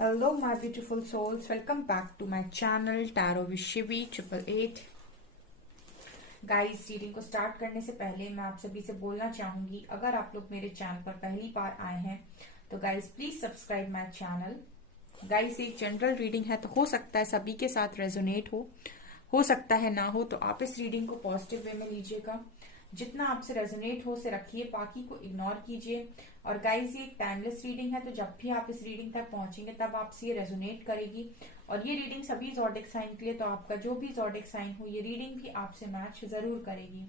Hello, my beautiful souls. Welcome back to my channel Tarot with Shivi 888. Guys, reading को start करने से पहले मैं आप सभी से बोलना चाहूंगी, अगर आप लोग मेरे चैनल पर पहली बार आए हैं तो guys please subscribe my channel. Guys, एक जनरल रीडिंग है तो हो सकता है सभी के साथ रेजोनेट हो सकता है ना हो, तो आप इस रीडिंग को पॉजिटिव वे में लीजिएगा। जितना आपसे रेजोनेट हो उसे रखिए, बाकी को इग्नोर कीजिए। और गाइस, ये एक टाइमलेस रीडिंग है, तो जब भी आप इस रीडिंग तक पहुंचेंगे तब आपसे ये रेजोनेट करेगी। और ये रीडिंग सभी ज़ोडिक साइन के लिए, तो आपका जो भी ज़ोडिक साइन हो ये रीडिंग भी आपसे मैच जरूर करेगी।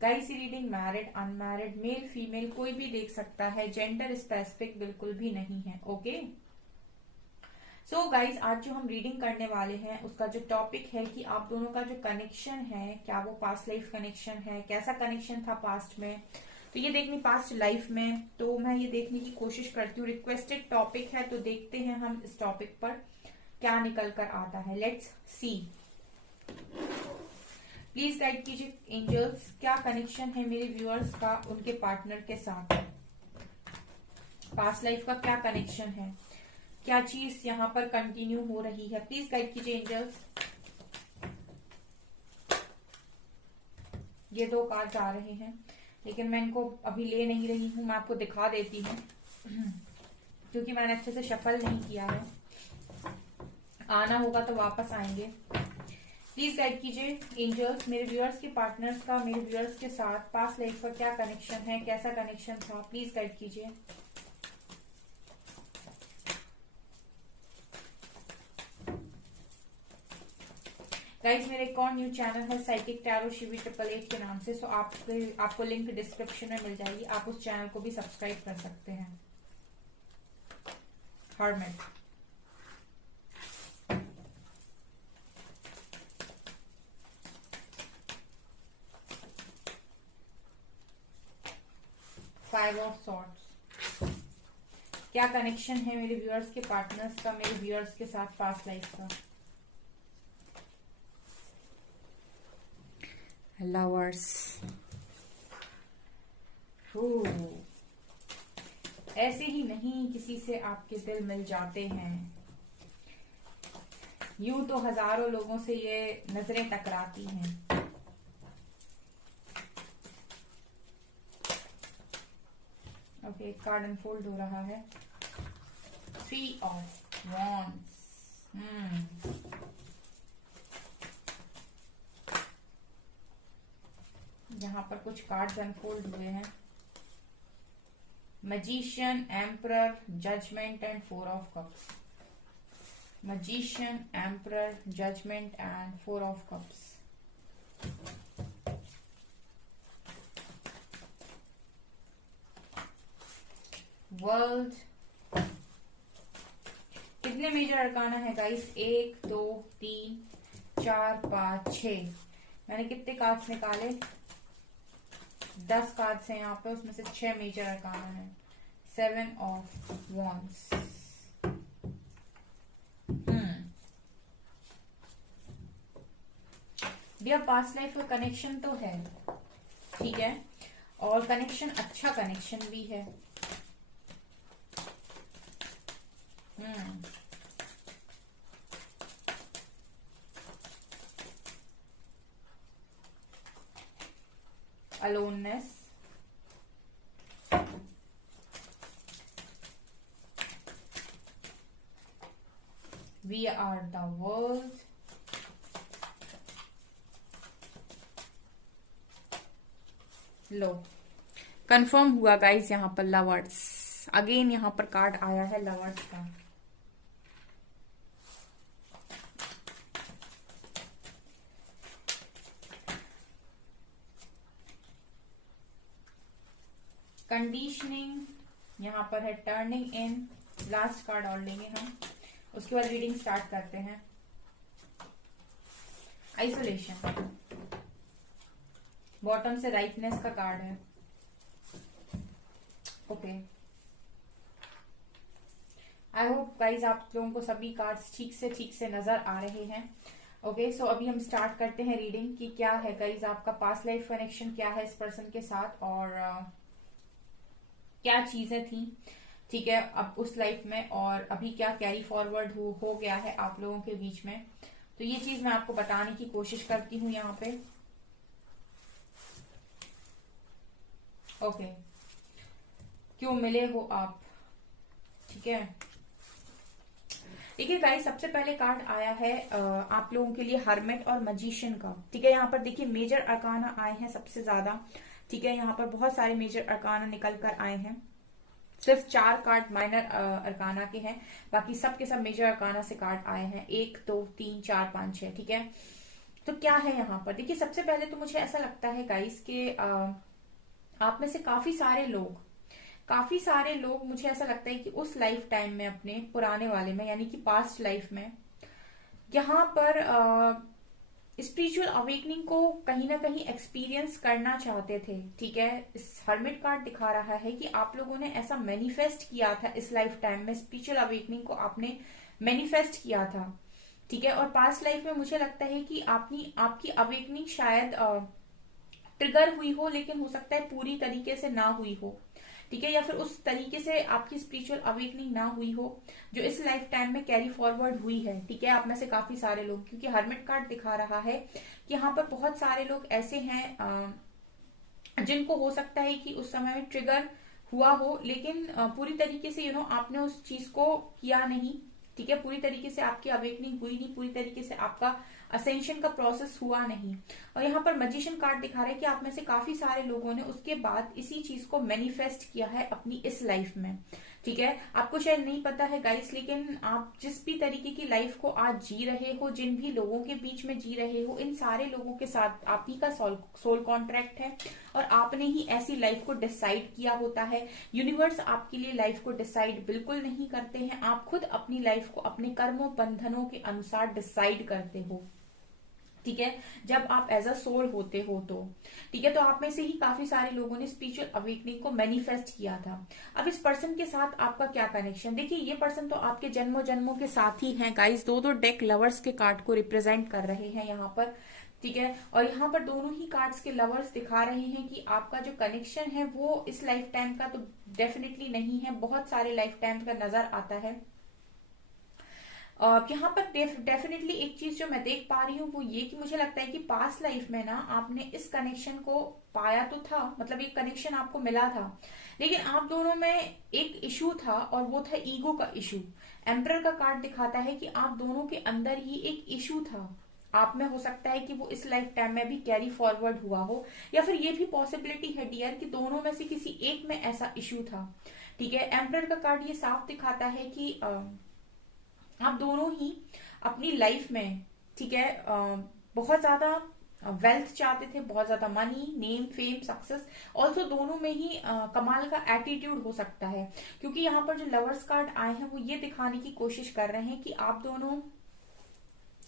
गाइस, ये reading married, unmarried, male female कोई भी देख सकता है, जेंडर स्पेसिफिक बिल्कुल भी नहीं है। ओके, सो गाइज, आज जो हम रीडिंग करने वाले हैं उसका जो टॉपिक है कि आप दोनों का जो कनेक्शन है, क्या वो पास्ट लाइफ कनेक्शन है, कैसा कनेक्शन था पास्ट में, तो ये देखनी पास्ट लाइफ में, तो मैं ये देखने की कोशिश करती हूँ। रिक्वेस्टेड टॉपिक है, तो देखते हैं हम इस टॉपिक पर क्या निकल कर आता है। Let's see. प्लीज गाइड कीजिए एंजल्स, क्या कनेक्शन है मेरे व्यूअर्स का उनके पार्टनर के साथ, पास्ट लाइफ का क्या कनेक्शन है, क्या चीज यहाँ पर कंटिन्यू हो रही है। प्लीज गाइड कीजिए एंजल्स। ये दो कार्ड आ रहे हैं, लेकिन मैं इनको अभी ले नहीं रही हूँ, मैं आपको दिखा देती हूँ क्योंकि मैंने अच्छे से शफल नहीं किया है। आना होगा तो वापस आएंगे। प्लीज गाइड कीजिए एंजल्स, मेरे व्यूअर्स के पार्टनर्स का मेरे व्यूअर्स के साथ पास्ट लाइफ का क्या कनेक्शन है, कैसा कनेक्शन था, प्लीज गाइड कीजिए। गाइज, मेरे एक और न्यू चैनल है साइकिक टैरो शिवी 888 के नाम से, सो आपको लिंक डिस्क्रिप्शन में मिल जाएगी, आप उस चैनल को भी सब्सक्राइब कर सकते हैं। हर्मिट, फाइव ऑफ सॉर्ड्स, क्या कनेक्शन है मेरे व्यूअर्स के पार्टनर्स का मेरे व्यूअर्स के साथ पास्ट लाइफ का। लवर्स, ऐसे ही नहीं किसी से आपके दिल मिल जाते हैं, यूं तो हजारों लोगों से ये नजरें टकराती हैं। ओके, कार्ड अनफोल्ड हो रहा है। 3 ऑफ वॉन्ड्स, यहाँ पर कुछ कार्ड्स अनफोल्ड हुए हैं। Magician, emperor, judgement and 4 of cups. Magician, emperor, judgement and 4 of cups. World, कितने मेजर अरकाना है गाइस? 1 2 3 4 5 6। मैंने कितने कार्ड्स निकाले? 10 कार्ड्स हैं यहाँ पे, उसमें से 6 मेजर अरकाना है। 7 ऑफ वॉन्ड्स। भैया, पास्ट लाइफ का कनेक्शन तो है, ठीक है, और कनेक्शन अच्छा कनेक्शन भी है। aloneness, we are the world, low confirm हुआ गाइस यहाँ पर लवर्स। अगेन यहाँ पर कार्ड आया है लवर्स का। कंडीशनिंग यहाँ पर है, टर्निंग इन, लास्ट कार्ड और लेंगे हम, उसके बाद रीडिंग स्टार्ट करते हैं। आइसोलेशन, बॉटम से राइटनेस का कार्ड है। ओके, आई होप गाइज आप लोगों को सभी कार्ड्स ठीक से नजर आ रहे हैं। ओके, सो अभी हम स्टार्ट करते हैं रीडिंग कि क्या है गाइज आपका पास्ट लाइफ कनेक्शन, क्या है इस पर्सन के साथ और क्या चीजें थी ठीक है, अब उस लाइफ में और अभी क्या कैरी फॉरवर्ड हो गया है आप लोगों के बीच में, तो ये चीज मैं आपको बताने की कोशिश करती हूँ यहाँ पे। ओके, क्यों मिले हो आप? ठीक है, देखिए गाइस, सबसे पहले कार्ड आया है आप लोगों के लिए हर्मिट और मजिशियन का। ठीक है, यहाँ पर देखिए मेजर अरकाना आए हैं सबसे ज्यादा। ठीक है, यहाँ पर बहुत सारे मेजर अरकाना निकल कर आए हैं। सिर्फ 4 कार्ड माइनर अरकाना के हैं, बाकी सब के सब मेजर अरकाना से कार्ड आए हैं। 1 2 3 4 5 6। ठीक है, तो क्या है यहाँ पर? देखिए सबसे पहले तो मुझे ऐसा लगता है गाइस कि आप में से काफी सारे लोग मुझे ऐसा लगता है कि उस लाइफ टाइम में, अपने पुराने वाले में, यानी कि पास्ट लाइफ में, यहाँ पर स्पिरिचुअल अवेकनिंग को कहीं ना कहीं एक्सपीरियंस करना चाहते थे। ठीक है, इस हर्मिट कार्ड दिखा रहा है कि आप लोगों ने ऐसा मैनिफेस्ट किया था इस लाइफ टाइम में, स्पिरिचुअल अवेकनिंग को आपने मैनिफेस्ट किया था। ठीक है, और पास्ट लाइफ में मुझे लगता है कि आपकी अवेकनिंग शायद ट्रिगर हुई हो, लेकिन हो सकता है पूरी तरीके से ना हुई हो। ठीक है, या फिर उस तरीके से आपकी स्पिरिचुअल अवेकनिंग ना हुई हो जो इस लाइफ टाइम में कैरी फॉरवर्ड हुई है। ठीक है, आप में से काफी सारे लोग, क्योंकि हर्मिट कार्ड दिखा रहा है कि यहाँ पर बहुत सारे लोग ऐसे हैं जिनको हो सकता है कि उस समय में ट्रिगर हुआ हो, लेकिन पूरी तरीके से आपने उस चीज को किया नहीं। ठीक है, पूरी तरीके से आपकी अवेकनिंग हुई नहीं, पूरी तरीके से आपका असेंशन का प्रोसेस हुआ नहीं। और यहाँ पर मैजिशियन कार्ड दिखा रहा है कि आप में से काफी सारे लोगों ने उसके बाद इसी चीज को मैनिफेस्ट किया है अपनी इस लाइफ में। ठीक है, आपको शायद नहीं पता है गाइस, लेकिन आप जिस भी तरीके की लाइफ को आज जी रहे हो, जिन भी लोगों के बीच में जी रहे हो, इन सारे लोगों के साथ आप ही का सोल कॉन्ट्रैक्ट है, और आपने ही ऐसी लाइफ को डिसाइड किया होता है। यूनिवर्स आपके लिए लाइफ को डिसाइड बिल्कुल नहीं करते हैं, आप खुद अपनी लाइफ को अपने कर्मों बंधनों के अनुसार डिसाइड करते हो। ठीक है, जब आप एज अ सोल होते हो तो। ठीक है, तो आप में से ही काफी सारे लोगों ने स्पिरिचुअल अवेकनिंग को मैनिफेस्ट किया था। अब इस पर्सन के साथ आपका क्या कनेक्शन? देखिए, ये पर्सन तो आपके जन्मों जन्मों के साथ ही हैं गाइस। दो डेक लवर्स के कार्ड को रिप्रेजेंट कर रहे हैं यहाँ पर। ठीक है, और यहाँ पर दोनों ही कार्ड्स के लवर्स दिखा रहे हैं कि आपका जो कनेक्शन है वो इस लाइफ टाइम का तो डेफिनेटली नहीं है, बहुत सारे लाइफ टाइम का नजर आता है। यहाँ पर डेफिनेटली एक चीज जो मैं देख पा रही हूँ वो ये कि मुझे लगता है कि पास्ट लाइफ में ना आपने इस कनेक्शन को पाया तो था, मतलब एक कनेक्शन आपको मिला था, लेकिन आप दोनों में एक इशू था, और वो था ईगो का इशू। एम्परर का कार्ड दिखाता है कि आप दोनों के अंदर ही एक इशू था। आप में हो सकता है कि वो इस लाइफ टाइम में भी कैरी फॉरवर्ड हुआ हो, या फिर ये भी पॉसिबिलिटी है डियर कि दोनों में से किसी एक में ऐसा इशू था। ठीक है, एम्परर का कार्ड ये साफ दिखाता है कि आप दोनों ही अपनी लाइफ में, ठीक है, बहुत ज्यादा वेल्थ चाहते थे, बहुत ज्यादा money, name, fame, success. Also दोनों में ही कमाल का एटीट्यूड हो सकता है, क्योंकि यहाँ पर जो लवर्स कार्ड आए हैं वो ये दिखाने की कोशिश कर रहे हैं कि आप दोनों,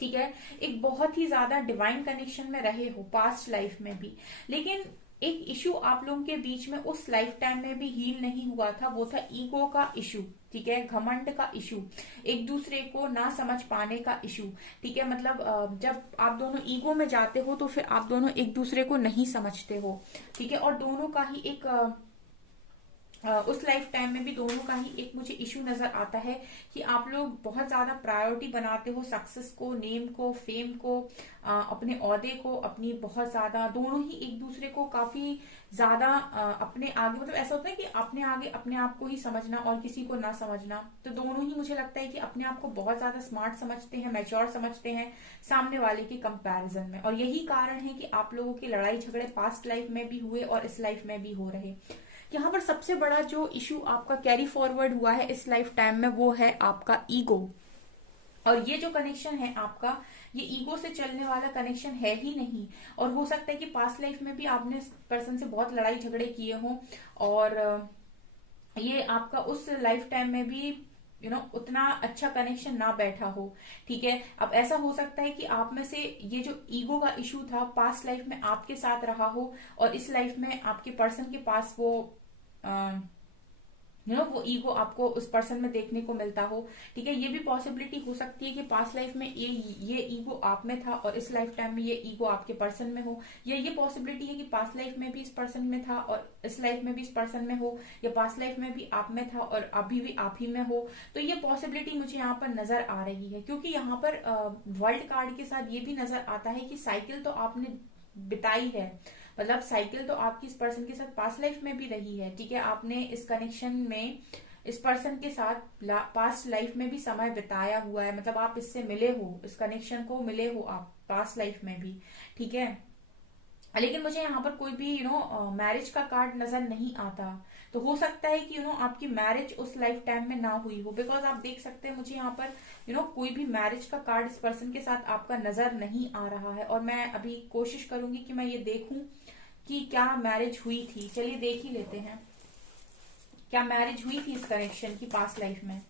ठीक है, एक बहुत ही ज्यादा डिवाइन कनेक्शन में रहे हो पास्ट लाइफ में भी, लेकिन एक इशू आप लोगों के बीच में उस लाइफ टाइम में भी हील नहीं हुआ था, वो था ईगो का इशू। ठीक है, घमंड का इशू, एक दूसरे को ना समझ पाने का इशू। ठीक है, मतलब जब आप दोनों ईगो में जाते हो तो फिर आप दोनों एक दूसरे को नहीं समझते हो। ठीक है, और दोनों का ही एक उस लाइफ टाइम में भी दोनों का ही एक मुझे इशू नजर आता है कि आप लोग बहुत ज्यादा प्रायोरिटी बनाते हो सक्सेस को, नेम को, फेम को, अपने ओहदे को, अपनी बहुत ज्यादा, दोनों ही एक दूसरे को काफी ज्यादा अपने आगे, मतलब ऐसा होता है कि अपने आगे अपने आप को ही समझना और किसी को ना समझना। तो दोनों ही मुझे लगता है कि अपने आप को बहुत ज्यादा स्मार्ट समझते हैं, मैच्योर समझते हैं सामने वाले के कंपैरिजन में, और यही कारण है कि आप लोगों की लड़ाई झगड़े पास्ट लाइफ में भी हुए और इस लाइफ में भी हो रहे। यहाँ पर सबसे बड़ा जो इशू आपका कैरी फॉरवर्ड हुआ है इस लाइफ टाइम में वो है आपका ईगो। और ये जो कनेक्शन है आपका, ये ईगो से चलने वाला कनेक्शन है ही नहीं। और हो सकता है कि पास्ट लाइफ में भी आपने इस पर्सन से बहुत लड़ाई झगड़े किए हों, और ये आपका उस लाइफ टाइम में भी उतना अच्छा कनेक्शन ना बैठा हो। ठीक है, अब ऐसा हो सकता है कि आप में से ये जो ईगो का इशू था पास्ट लाइफ में आपके साथ रहा हो, और इस लाइफ में आपके पर्सन के पास वो वो ईगो आपको उस पर्सन में देखने को मिलता हो। ठीक है, ये भी पॉसिबिलिटी हो सकती है कि पास्ट लाइफ में ये ईगो आप में था और इस लाइफ टाइम में ये ईगो आपके पर्सन में हो, या ये पॉसिबिलिटी है कि पास्ट लाइफ में भी इस पर्सन में था और इस लाइफ में भी इस पर्सन में हो, या पास्ट लाइफ में भी आप में था और अभी भी आप ही में हो। तो ये पॉसिबिलिटी मुझे यहाँ पर नजर आ रही है, क्योंकि यहाँ पर वर्ल्ड कार्ड के साथ ये भी नजर आता है कि साइकिल तो आपने बिताई है, मतलब साइकिल तो आपकी इस पर्सन के साथ पास्ट लाइफ में भी रही है। ठीक है, आपने इस कनेक्शन में इस पर्सन के साथ पास्ट लाइफ में भी समय बिताया हुआ है, मतलब आप इससे मिले हो, इस कनेक्शन को मिले हो आप पास्ट लाइफ में भी। ठीक है, लेकिन मुझे यहाँ पर कोई भी मैरिज का कार्ड नजर नहीं आता। तो हो सकता है कि आपकी मैरिज उस लाइफ टाइम में ना हुई हो, बिकॉज आप देख सकते हैं मुझे यहाँ पर कोई भी मैरिज का कार्ड इस पर्सन के साथ आपका नजर नहीं आ रहा है। और मैं अभी कोशिश करूंगी कि मैं ये देखूं कि क्या मैरिज हुई थी। चलिए देख ही लेते हैं, क्या मैरिज हुई थी इस कनेक्शन की पास्ट लाइफ में।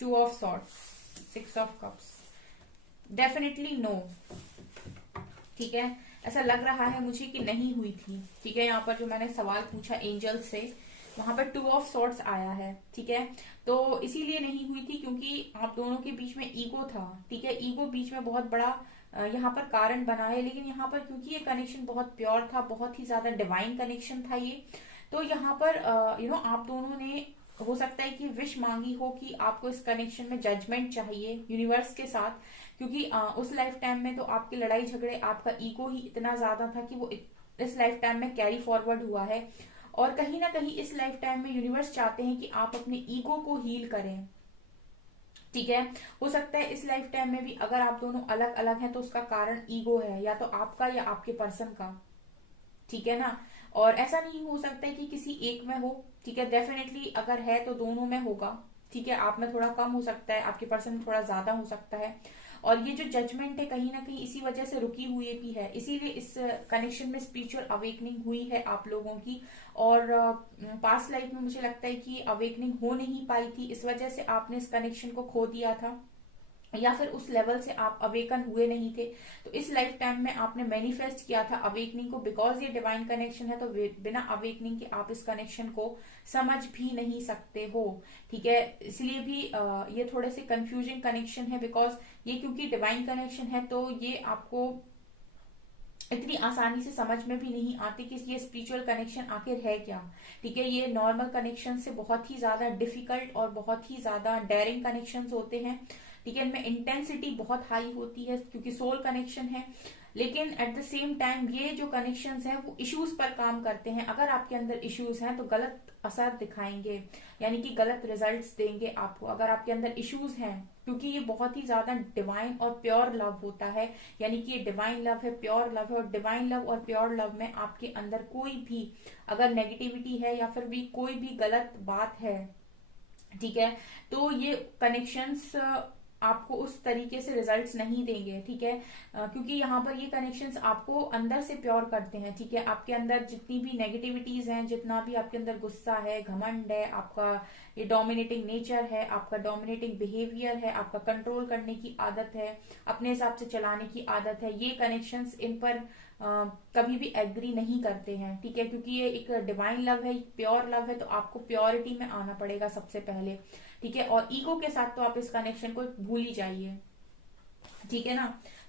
Two of swords, six of cups, definitely no. ठीक है, ऐसा लग रहा है मुझे कि नहीं हुई थी। ठीक है, यहाँ पर जो मैंने सवाल पूछा एंजल से, वहां पर टू ऑफ सॉर्ड्स आया है। ठीक है, तो इसीलिए नहीं हुई थी क्योंकि आप दोनों के बीच में ईगो था। ठीक है, ईगो बीच में बहुत बड़ा यहाँ पर कारण बना है। लेकिन यहाँ पर क्योंकि ये कनेक्शन बहुत प्योर था, बहुत ही ज्यादा डिवाइन कनेक्शन था ये, तो यहाँ पर आप दोनों ने हो सकता है कि विश मांगी हो कि आपको इस कनेक्शन में जजमेंट चाहिए यूनिवर्स के साथ, क्योंकि उस लाइफ टाइम में तो आपके लड़ाई झगड़े, आपका ईगो ही इतना ज्यादा था कि वो इस लाइफ टाइम में कैरी फॉरवर्ड हुआ है। और कहीं ना कहीं इस लाइफ टाइम में यूनिवर्स चाहते हैं कि आप अपने ईगो को हील करें। ठीक है, हो सकता है इस लाइफ टाइम में भी अगर आप दोनों अलग अलग हैं तो उसका कारण ईगो है, या तो आपका या आपके पर्सन का। ठीक है ना, और ऐसा नहीं हो सकता है कि किसी एक में हो। ठीक है, डेफिनेटली अगर है तो दोनों में होगा। ठीक है, आप में थोड़ा कम हो सकता है, आपके पर्सन में थोड़ा ज्यादा हो सकता है। और ये जो जजमेंट है कहीं ना कहीं इसी वजह से रुकी हुई भी है, इसीलिए इस कनेक्शन में स्पिरिचुअल अवेकनिंग हुई है आप लोगों की। और पास्ट लाइफ में मुझे लगता है कि अवेकनिंग हो नहीं पाई थी, इस वजह से आपने इस कनेक्शन को खो दिया था, या फिर उस लेवल से आप अवेकन हुए नहीं थे। तो इस लाइफ टाइम में आपने मैनिफेस्ट किया था अवेकनिंग को, बिकॉज ये डिवाइन कनेक्शन है, तो बिना अवेकनिंग के आप इस कनेक्शन को समझ भी नहीं सकते हो। ठीक है, इसलिए भी ये थोड़े से कंफ्यूजिंग कनेक्शन है, बिकॉज ये क्योंकि डिवाइन कनेक्शन है तो ये आपको इतनी आसानी से समझ में भी नहीं आती कि ये स्पिरिचुअल कनेक्शन आखिर है क्या। ठीक है, ये नॉर्मल कनेक्शन से बहुत ही ज्यादा डिफिकल्ट और बहुत ही ज्यादा डेयरिंग कनेक्शन होते हैं। ठीक है, इनमें इंटेंसिटी बहुत हाई होती है क्योंकि सोल कनेक्शन है। लेकिन एट द सेम टाइम ये जो कनेक्शंस हैं वो इश्यूज पर काम करते हैं। अगर आपके अंदर इश्यूज हैं तो गलत असर दिखाएंगे, यानी कि गलत रिजल्ट्स देंगे आपको अगर आपके अंदर इश्यूज हैं, क्योंकि ये बहुत ही ज्यादा डिवाइन और प्योर लव होता है। यानी कि ये डिवाइन लव है, प्योर लव है, और डिवाइन लव और प्योर लव में आपके अंदर कोई भी अगर नेगेटिविटी है या फिर भी कोई भी गलत बात है, ठीक है, तो ये कनेक्शंस आपको उस तरीके से रिजल्ट्स नहीं देंगे। ठीक है, क्योंकि यहाँ पर ये कनेक्शंस आपको अंदर से प्योर करते हैं। ठीक है, आपके अंदर जितनी भी नेगेटिविटीज हैं, जितना भी आपके अंदर गुस्सा है, घमंड है, आपका ये डोमिनेटिंग नेचर है, आपका डोमिनेटिंग बिहेवियर है, आपका कंट्रोल करने की आदत है, अपने हिसाब से चलाने की आदत है, ये कनेक्शंस इन पर कभी भी एग्री नहीं करते हैं। ठीक है, क्योंकि ये एक डिवाइन लव है, प्योर लव है, तो आपको प्योरिटी में आना पड़ेगा सबसे पहले। ठीक है, और ईगो के साथ तो आप इस कनेक्शन को भूल ही जाइए। ठीक है ना,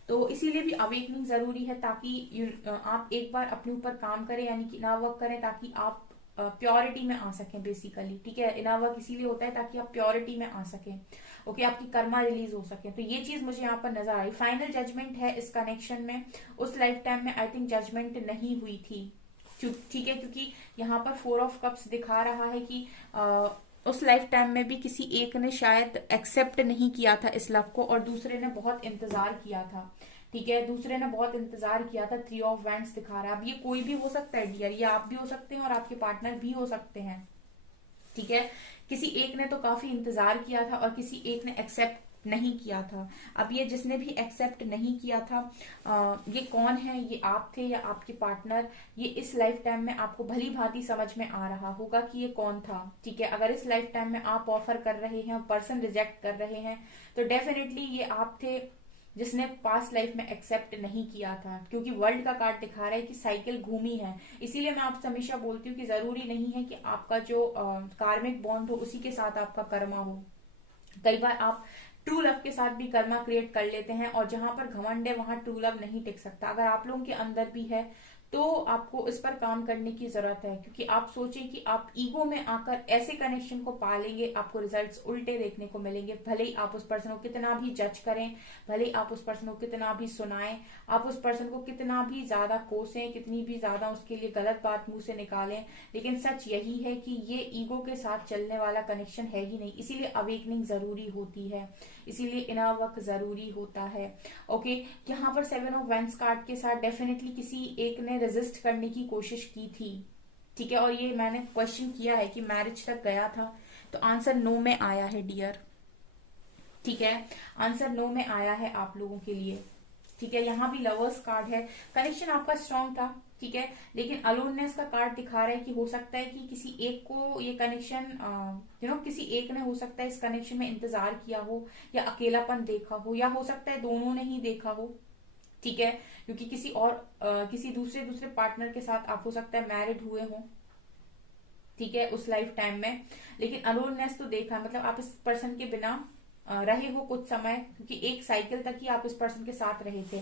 तो इसीलिए भी अवेकनिंग जरूरी है, ताकि आप एक बार अपने ऊपर काम करें, यानी कि इनर वर्क करें, ताकि आप प्योरिटी में आ सकें बेसिकली। ठीक है, इनर वर्क इसीलिए होता है ताकि आप प्योरिटी में आ सकें। ओके, आपकी कर्मा रिलीज हो सके। तो ये चीज मुझे यहाँ पर नजर आई। फाइनल जजमेंट है इस कनेक्शन में, उस लाइफ टाइम में आई थिंक जजमेंट नहीं हुई थी। ठीक है, क्योंकि यहाँ पर 4 ऑफ कप्स दिखा रहा है कि उस लाइफ टाइम में भी किसी एक ने शायद एक्सेप्ट नहीं किया था इस लव को, और दूसरे ने बहुत इंतजार किया था। ठीक है, दूसरे ने बहुत इंतजार किया था। 3 ऑफ वैंड्स दिखा रहा है। अब ये कोई भी हो सकता है डियर, ये आप भी हो सकते हैं और आपके पार्टनर भी हो सकते हैं। ठीक है, किसी एक ने तो काफी इंतजार किया था और किसी एक ने एक्सेप्ट नहीं किया था। अब ये जिसने भी एक्सेप्ट नहीं किया था, ये कौन है, ये आप थे या आपके पार्टनर, ये इस लाइफ टाइम में आपको भली भांति समझ में आ रहा होगा कि ये कौन था। ठीक है, अगर इस लाइफ टाइम में आप ऑफर कर रहे हैं और पर्सन रिजेक्ट कर रहे हैं तो डेफिनेटली ये आप थे। जिसने पास्ट लाइफ में एक्सेप्ट नहीं किया था, क्योंकि वर्ल्ड का कार्ड दिखा रहा है कि साइकिल घूमी है। इसीलिए मैं आपसे हमेशा बोलती हूँ कि जरूरी नहीं है कि आपका जो कार्मिक बॉन्ड हो उसी के साथ आपका कर्मा हो। कई बार आप ट्रू लव के साथ भी कर्मा क्रिएट कर लेते हैं, और जहां पर घमंड है वहां ट्रू लव नहीं टिक सकता। अगर आप लोगों के अंदर भी है तो आपको इस पर काम करने की जरूरत है, क्योंकि आप सोचें कि आप ईगो में आकर ऐसे कनेक्शन को पालेंगे, आपको रिजल्ट्स उल्टे देखने को मिलेंगे। भले ही आप उस पर्सन को कितना भी जज करें, भले ही आप उस पर्सन को कितना भी सुनाएं, आप उस पर्सन को कितना भी ज्यादा कोसें, कितनी भी ज्यादा उसके लिए गलत बात मुंह से निकालें, लेकिन सच यही है कि ये ईगो के साथ चलने वाला कनेक्शन है ही नहीं। इसीलिए अवेकनिंग जरूरी होती है, इसीलिए इनर वर्क जरूरी होता है। ओके, यहाँ पर 7 ऑफ वेंस कार्ड के साथ डेफिनेटली किसी एक ने रेजिस्ट करने की कोशिश की थी, ठीक है। और ये मैंने क्वेश्चन किया है कि मैरिज तक गया था, तो आंसर नो में आया है डियर, ठीक है। आंसर नो में आया है आप लोगों के लिए, ठीक है। यहाँ भी लवर्स कार्ड है, कनेक्शन आपका स्ट्रांग था, ठीक है, लेकिन अलोननेस का कार्ड दिखा रहा है कि हो सकता है कि किसी एक को ये कनेक्शन किसी एक ने हो सकता है इस कनेक्शन में इंतजार किया हो, या अकेलापन देखा हो, या हो सकता है दोनों ने ही देखा हो, ठीक है। क्योंकि किसी और किसी दूसरे पार्टनर के साथ आप हो सकता है मैरिड हुए हो, ठीक है, उस लाइफ टाइम में, लेकिन अलोननेस तो देखा, मतलब आप इस पर्सन के बिना रहे हो कुछ समय, क्योंकि एक साइकिल तक ही आप इस पर्सन के साथ रहे थे।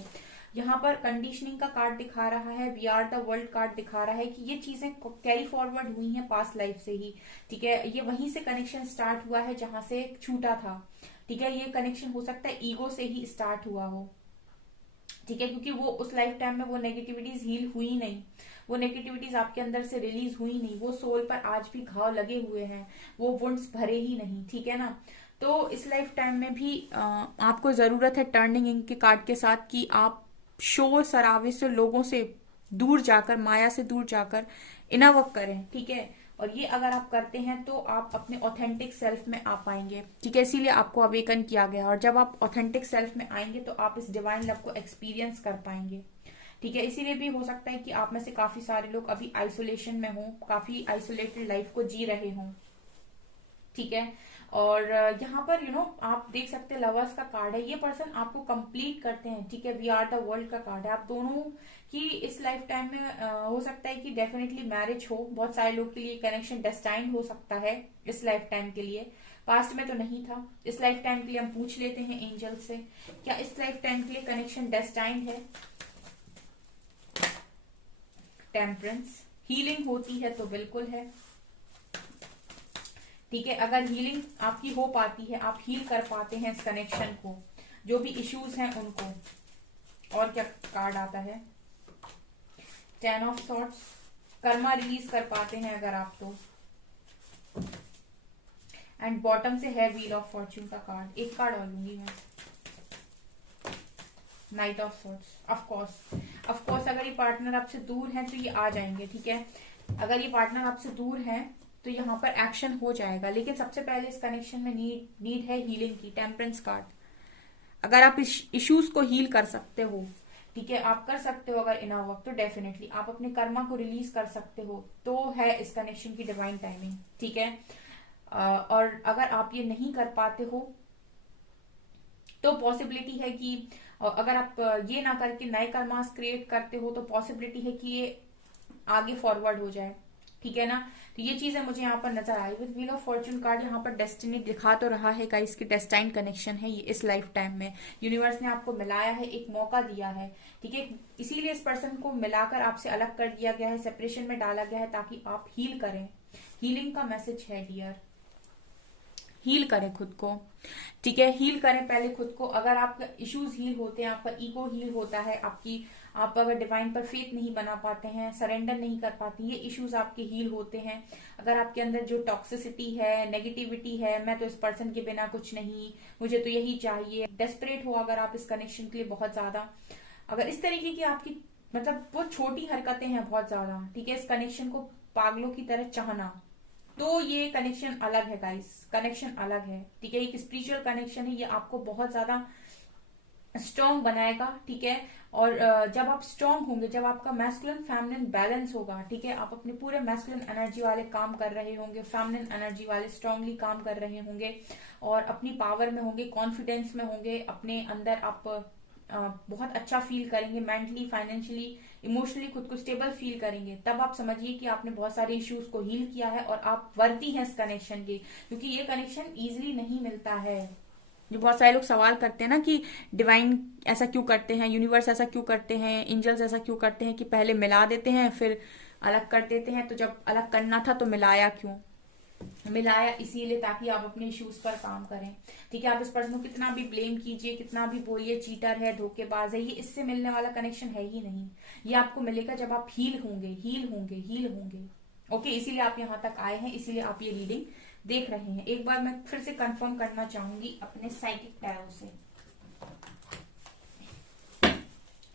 यहाँ पर कंडीशनिंग का कार्ड दिखा रहा है, we are the world card दिखा रहा है कि ये चीजें कैरी फॉरवर्ड हुई हैं पास्ट लाइफ से ही, ठीक है। ये वहीं से कनेक्शन स्टार्ट हुआ है जहां से छूटा था, ठीक है। ये कनेक्शन हो सकता है ईगो से ही स्टार्ट हुआ हो, ठीक है, क्योंकि वो उस लाइफ टाइम में वो नेगेटिविटीज हील हुई नहीं, वो नेगेटिविटीज आपके अंदर से रिलीज हुई नहीं, वो सोल पर आज भी घाव लगे हुए हैं, वो वुंड्स भरे ही नहीं, ठीक है ना। तो इस लाइफ टाइम में भी आपको जरूरत है टर्निंग इंक के कार्ड के साथ कि आप शोर शराबे से, लोगों से दूर जाकर, माया से दूर जाकर इनर वर्क करें, ठीक है। और ये अगर आप करते हैं तो आप अपने ऑथेंटिक सेल्फ में आ पाएंगे, ठीक है। इसीलिए आपको अवेकन किया गया, और जब आप ऑथेंटिक सेल्फ में आएंगे तो आप इस डिवाइन लव को एक्सपीरियंस कर पाएंगे, ठीक है। इसीलिए भी हो सकता है कि आप में से काफी सारे लोग अभी आइसोलेशन में हो, काफी आइसोलेटेड लाइफ को जी रहे हों, ठीक है। और यहाँ पर आप देख सकते हैं लवर्स का कार्ड है, ये पर्सन आपको कंप्लीट करते हैं, ठीक है। वी आर द वर्ल्ड का कार्ड है, आप दोनों की इस लाइफ टाइम में हो सकता है कि डेफिनेटली मैरिज हो, बहुत सारे लोग के लिए कनेक्शन डेस्टाइन्ड हो सकता है इस लाइफ टाइम के लिए, पास्ट में तो नहीं था। इस लाइफ टाइम के लिए हम पूछ लेते हैं एंजल से, क्या इस लाइफ टाइम के लिए कनेक्शन डेस्टाइन्ड है। टेम्परेंस, हीलिंग होती है तो बिल्कुल है, ठीक है। अगर हीलिंग आपकी हो पाती है, आप हील कर पाते हैं इस कनेक्शन को, जो भी इश्यूज हैं उनको। और क्या कार्ड आता है, 10 ऑफ सॉर्ड्स, कर्मा रिलीज कर पाते हैं अगर आप तो। एंड बॉटम से है व्हील ऑफ फॉर्च्यून का कार्ड, एक कार्ड और लूंगी मैं, night of swords. Of course अगर ये पार्टनर आपसे दूर है तो ये आ जाएंगे, ठीक है। अगर ये पार्टनर आपसे दूर है तो यहाँ पर एक्शन हो जाएगा, लेकिन सबसे पहले इस कनेक्शन में नीड है हीलिंग की। टेम्परेंस कार्ड, अगर आप इस इश्यूज को हील कर सकते हो, ठीक है, आप कर सकते हो अगर इनर वर्क, तो डेफिनेटली आप अपने कर्मा को रिलीज कर सकते हो, तो है इस कनेक्शन की डिवाइन टाइमिंग, ठीक है। और अगर आप ये नहीं कर पाते हो तो पॉसिबिलिटी है कि अगर आप ये ना करके नए कर्मास क्रिएट करते हो तो पॉसिबिलिटी है कि ये आगे फॉरवर्ड हो जाए, ठीक है ना। तो ये चीजें मुझे यहाँ पर नजर आई। With wheel of fortune card यहाँ पर डेस्टिनी दिखा तो रहा है, गाइस की डेस्टाइन कनेक्शन है ये इस लाइफ टाइम में, यूनिवर्स ने आपको मिलाया है, एक मौका दिया है, ठीक है। इसीलिए इस पर्सन को मिलाकर आपसे अलग कर दिया गया है, सेपरेशन में डाला गया है, ताकि आप हील करें। हीलिंग का मैसेज है डियर, हील करें खुद को, ठीक है। हील करें पहले खुद को। अगर आपका इश्यूज हील होते हैं, आपका ईगो हील होता है, आप अगर डिवाइन पर फेथ नहीं बना पाते हैं, सरेंडर नहीं कर पाते, ये इश्यूज आपके हील होते हैं। अगर आपके अंदर जो टॉक्सिसिटी है, नेगेटिविटी है, मैं तो इस पर्सन के बिना कुछ नहीं, मुझे तो यही चाहिए, डेस्परेट हो अगर आप इस कनेक्शन के लिए बहुत ज्यादा, अगर इस तरीके की आपकी मतलब वो छोटी हरकतें हैं बहुत ज्यादा, ठीक है, इस कनेक्शन को पागलों की तरह चाहना, तो ये कनेक्शन अलग है गाइस, कनेक्शन अलग है, ठीक है। एक स्पिरिचुअल कनेक्शन है, ये आपको बहुत ज्यादा स्ट्रॉन्ग बनाएगा, ठीक है। और जब आप स्ट्रॉन्ग होंगे, जब आपका मैस्कुलिन फेमिनिन बैलेंस होगा, ठीक है, आप अपने पूरे मैस्कुलिन एनर्जी वाले काम कर रहे होंगे, फेमिनिन एनर्जी वाले स्ट्रांगली काम कर रहे होंगे, और अपनी पावर में होंगे, कॉन्फिडेंस में होंगे, अपने अंदर आप बहुत अच्छा फील करेंगे, मेंटली, फाइनेंशियली, इमोशनली खुद को स्टेबल फील करेंगे, तब आप समझिए कि आपने बहुत सारे इश्यूज को हील किया है और आप वर्दी हैं इस कनेक्शन के, क्योंकि ये कनेक्शन इजिली नहीं मिलता है। जो बहुत सारे लोग सवाल करते हैं ना कि डिवाइन ऐसा क्यों करते हैं, यूनिवर्स ऐसा क्यों करते हैं, एंजल्स ऐसा क्यों करते हैं कि पहले मिला देते हैं फिर अलग कर देते हैं, तो जब अलग करना था तो मिलाया क्यों? मिलाया इसीलिए ताकि आप अपने इश्यूज पर काम करें। ठीक है, आप इस पर्सन को कितना भी ब्लेम कीजिए, कितना भी बोलिए चीटर है, धोखेबाज है, ये इससे मिलने वाला कनेक्शन है ही नहीं। ये आपको मिलेगा जब आप हील होंगे, हील होंगे, हील होंगे। ओके, इसीलिए आप यहाँ तक आए हैं, इसीलिए आप ये रीडिंग देख रहे हैं। एक बार मैं फिर से कंफर्म करना चाहूंगी अपने साइकिक टैरो से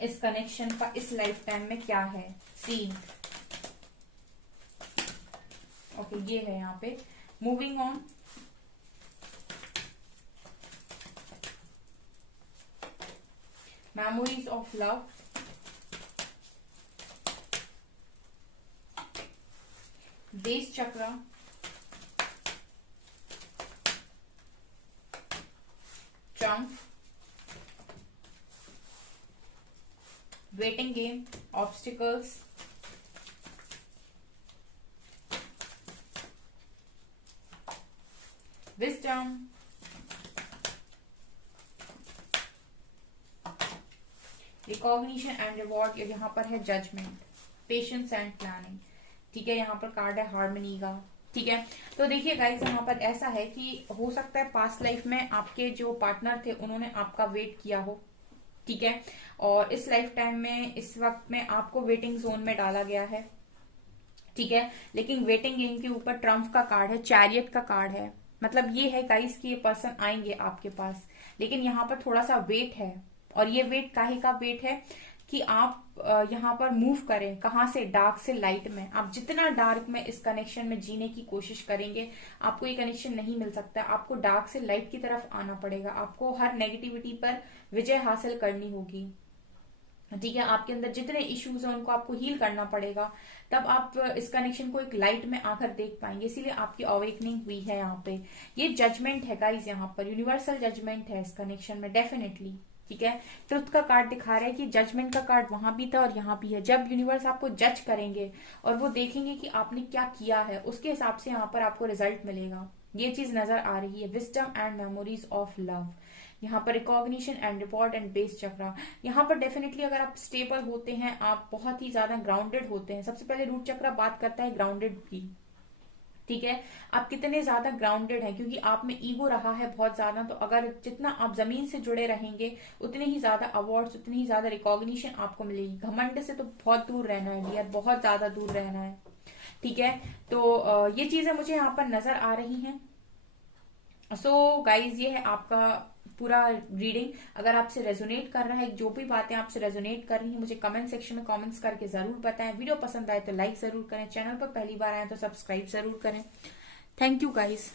इस कनेक्शन का इस लाइफ टाइम में क्या है सीन। ओके, ये है यहाँ पे। Moving on, memories of love, base chakra, trump, waiting game, obstacles, wisdom, recognition and reward, यहाँ पर है जजमेंट, पेशेंस एंड प्लानिंग। ठीक है, यहाँ पर कार्ड है हार्मनी का। ठीक है, तो देखिए गाइस, यहाँ पर ऐसा है कि हो सकता है पास्ट लाइफ में आपके जो पार्टनर थे उन्होंने आपका वेट किया हो। ठीक है, और इस लाइफ टाइम में इस वक्त में आपको वेटिंग जोन में डाला गया है। ठीक है, लेकिन वेटिंग गेम के ऊपर ट्रम्प का कार्ड है, चैरियट का कार्ड है। मतलब ये है गाइस कि ये पर्सन आएंगे आपके पास, लेकिन यहाँ पर थोड़ा सा वेट है। और ये वेट काहे का वेट है कि आप यहाँ पर मूव करें, कहाँ से, डार्क से लाइट में। आप जितना डार्क में इस कनेक्शन में जीने की कोशिश करेंगे, आपको ये कनेक्शन नहीं मिल सकता। आपको डार्क से लाइट की तरफ आना पड़ेगा, आपको हर नेगेटिविटी पर विजय हासिल करनी होगी। ठीक है, आपके अंदर जितने इश्यूज हैं उनको आपको हील करना पड़ेगा, तब आप इस कनेक्शन को एक लाइट में आकर देख पाएंगे। इसीलिए आपकी अवेकनिंग हुई है यहाँ पे। ये जजमेंट है गाइस, यहाँ पर यूनिवर्सल जजमेंट है इस कनेक्शन में, डेफिनेटली। ठीक है, ट्रुथ का कार्ड दिखा रहा है कि जजमेंट का कार्ड वहां भी था और यहाँ भी है। जब यूनिवर्स आपको जज करेंगे और वो देखेंगे कि आपने क्या किया है, उसके हिसाब से यहाँ पर आपको रिजल्ट मिलेगा। ये चीज नजर आ रही है। Wisdom and memories of love, यहाँ पर recognition and reward and base चक्र। यहाँ पर डेफिनेटली अगर आप स्टेबल होते हैं, आप बहुत ही ज्यादा ग्राउंडेड होते हैं। सबसे पहले रूट चक्र बात करता है ग्राउंडेड की। ठीक है, आप कितने ज्यादा ग्राउंडेड हैं, क्योंकि आप में ईगो रहा है बहुत ज्यादा। तो अगर जितना आप जमीन से जुड़े रहेंगे, उतने ही ज्यादा अवार्ड्स, उतनी ही ज्यादा रिकॉग्निशन आपको मिलेगी। घमंड से तो बहुत दूर रहना है डियर, बहुत ज्यादा दूर रहना है। ठीक है, तो ये चीजें मुझे यहाँ पर नजर आ रही हैं। सो गाइज, ये है आपका पूरा रीडिंग। अगर आपसे रेजोनेट कर रहा है, जो भी बातें आपसे रेजोनेट कर रही हैं, मुझे कमेंट सेक्शन में कमेंट्स करके जरूर बताएं। वीडियो पसंद आए तो लाइक जरूर करें, चैनल पर पहली बार आए तो सब्सक्राइब जरूर करें। Thank you guys.